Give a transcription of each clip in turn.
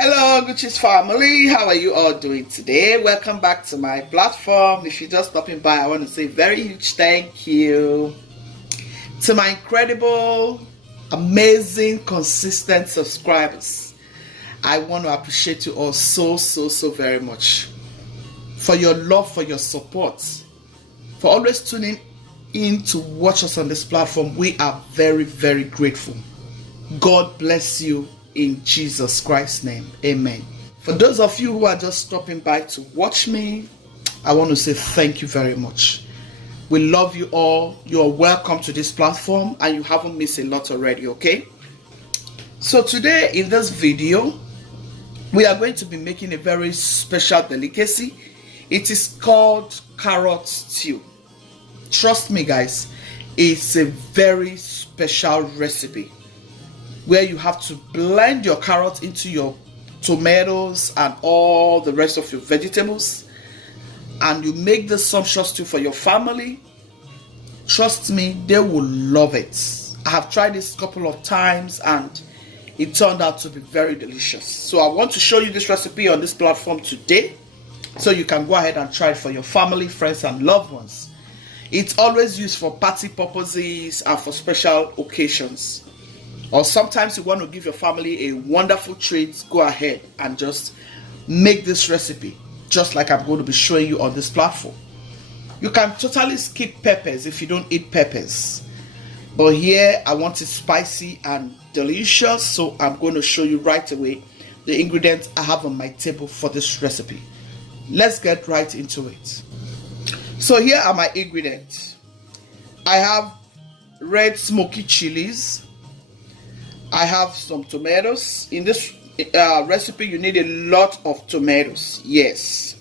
Hello Guchies family, how are you all doing today? Welcome back to my platform. If you're just stopping by, I want to say very huge thank you to my incredible, amazing, consistent subscribers. I want to appreciate you all so very much for your love, for your support, for always tuning in to watch us on this platform. We are very grateful. God bless you in Jesus Christ's name, amen. For those of you who are just stopping by to watch me, I want to say thank you very much. We love you all. You are welcome to this platform and you haven't missed a lot already, okay? So today in this video, we are going to be making a very special delicacy. It is called carrot stew. Trust me guys, it's a very special recipe where you have to blend your carrots into your tomatoes and all the rest of your vegetables, and you make this sumptuous stew for your family. Trust me, they will love it. I have tried this a couple of times and it turned out to be very delicious. So I want to show you this recipe on this platform today so you can go ahead and try it for your family, friends and loved ones. It's always used for party purposes and for special occasions. Or sometimes you want to give your family a wonderful treat, go ahead and just make this recipe, just like I'm going to be showing you on this platform. You can totally skip peppers if you don't eat peppers. But here I want it spicy and delicious, so I'm going to show you right away the ingredients I have on my table for this recipe. Let's get right into it. So here are my ingredients. I have red smoky chilies. I have some tomatoes. In this recipe you need a lot of tomatoes, yes.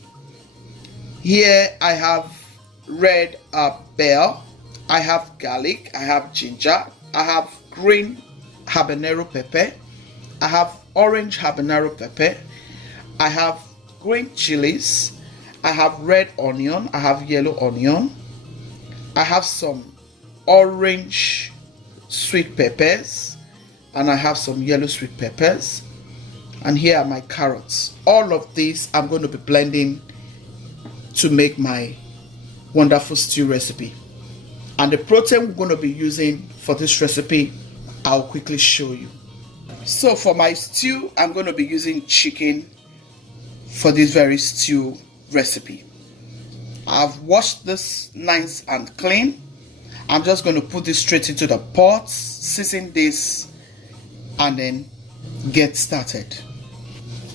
Here I have red bell, I have garlic, I have ginger, I have green habanero pepper, I have orange habanero pepper, I have green chilies, I have red onion, I have yellow onion, I have some orange sweet peppers, and I have some yellow sweet peppers, and here are my carrots. All of these I'm going to be blending to make my wonderful stew recipe. And the protein we're going to be using for this recipe, I'll quickly show you. So for my stew, I'm going to be using chicken for this very stew recipe. I've washed this nice and clean. I'm just going to put this straight into the pot, season this, and then get started.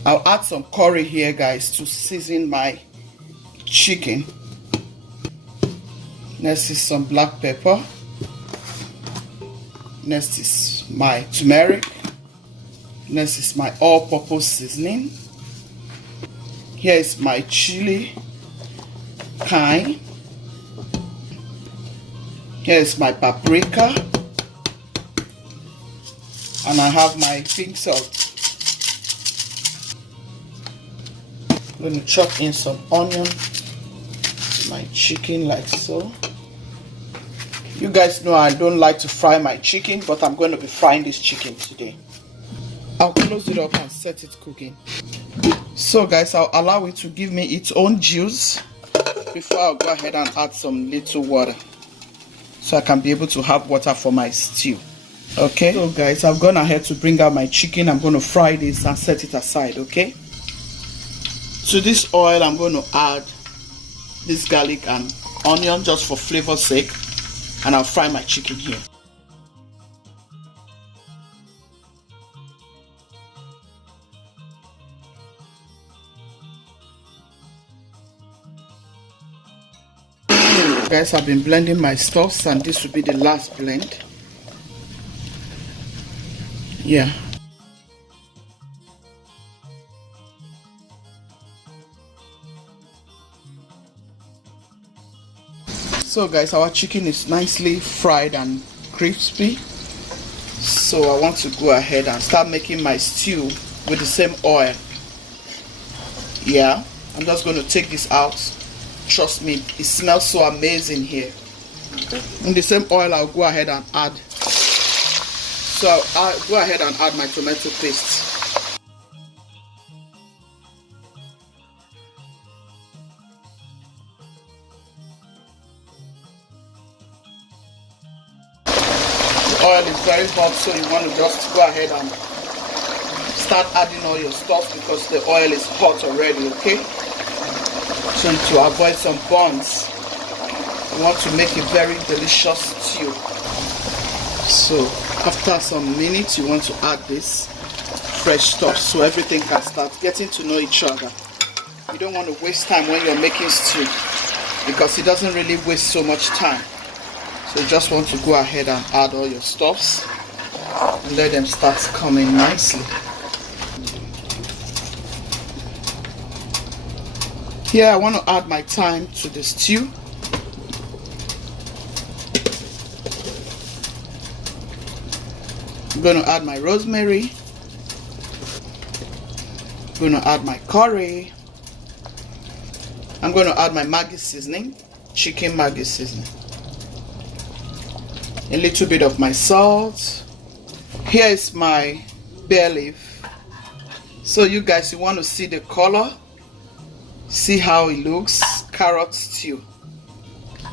I'll add some curry here guys to season my chicken. Next is some black pepper. Next is my turmeric. Next is my all-purpose seasoning. Here is my chili, Cayenne. Here is my paprika. And I have my pink salt. I'm going to chop in some onion to my chicken like so. You guys know I don't like to fry my chicken, but I'm going to be frying this chicken today. I'll close it up and set it cooking. So guys, I'll allow it to give me its own juice before I'll go ahead and add some little water so I can be able to have water for my stew. Okay, so guys, I've gone ahead to bring out my chicken. I'm going to fry this and set it aside. Okay, to this oil I'm going to add this garlic and onion just for flavor's sake, and I'll fry my chicken here. Guys, I've been blending my stuffs and this will be the last blend. Yeah. So guys, our chicken is nicely fried and crispy. So I want to go ahead and start making my stew with the same oil. Yeah, I'm just going to take this out. Trust me, it smells so amazing here. In the same oil, I'll go ahead and add. So I'll go ahead and add my tomato paste. The oil is very hot, so you want to just go ahead and start adding all your stuff because the oil is hot already, okay? So to avoid some burns, you want to make a very delicious stew. So after some minutes, you want to add this fresh stuff so everything can start getting to know each other. You don't want to waste time when you're making stew because it doesn't really waste so much time. So you just want to go ahead and add all your stuffs and let them start coming nicely. Here I want to add my thyme to the stew. I'm going to add my rosemary. I'm going to add my curry. I'm going to add my Maggie seasoning, chicken Maggie seasoning. A little bit of my salt. Here is my bay leaf. So you guys, you want to see the color? See how it looks? Carrot stew.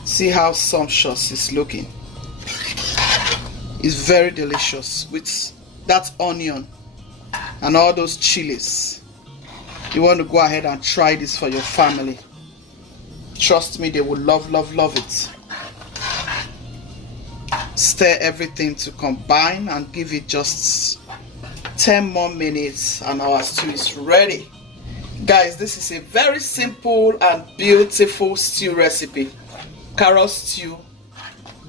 See how sumptuous it's looking. It's very delicious with that onion and all those chilies. You want to go ahead and try this for your family. Trust me, they will love, love, love it. Stir everything to combine and give it just 10 more minutes and our stew is ready. Guys, this is a very simple and beautiful stew recipe. Carrot stew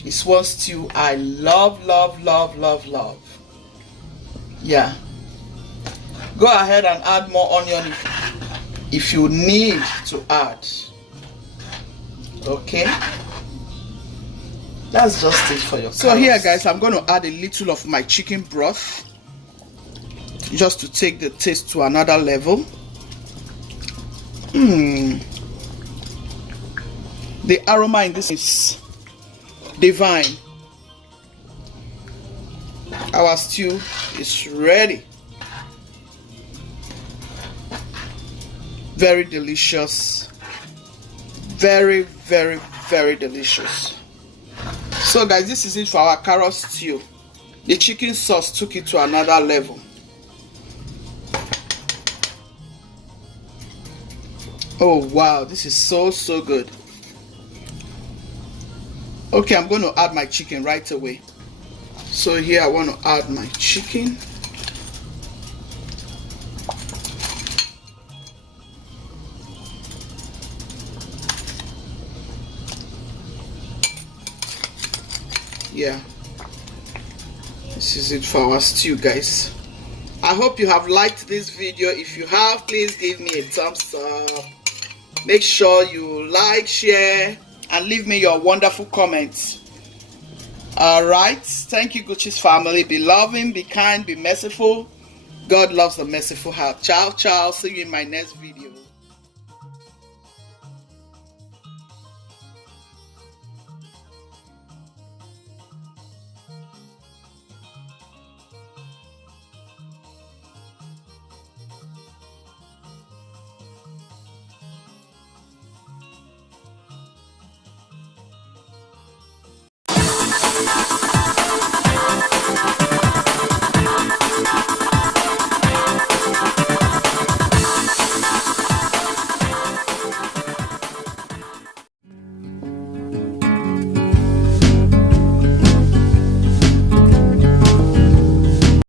is one stew I love, love, love, love, love. Yeah. Go ahead and add more onion if you need to add. Okay. That's just it for your carrots. So here guys, I'm going to add a little of my chicken broth just to take the taste to another level. The aroma in this is divine. Our stew is ready. Very delicious. Very, very, very delicious. So guys, this is it for our carrot stew. The chicken sauce took it to another level. Oh wow, this is so good. Okay, I'm going to add my chicken right away. So here I want to add my chicken. Yeah, this is it for our stew, guys. I hope you have liked this video. If you have, please give me a thumbs up. Make sure you like, share, and leave me your wonderful comments. Alright, thank you, Guchies family. Be loving, be kind, be merciful. God loves the merciful heart. Ciao, ciao. See you in my next video.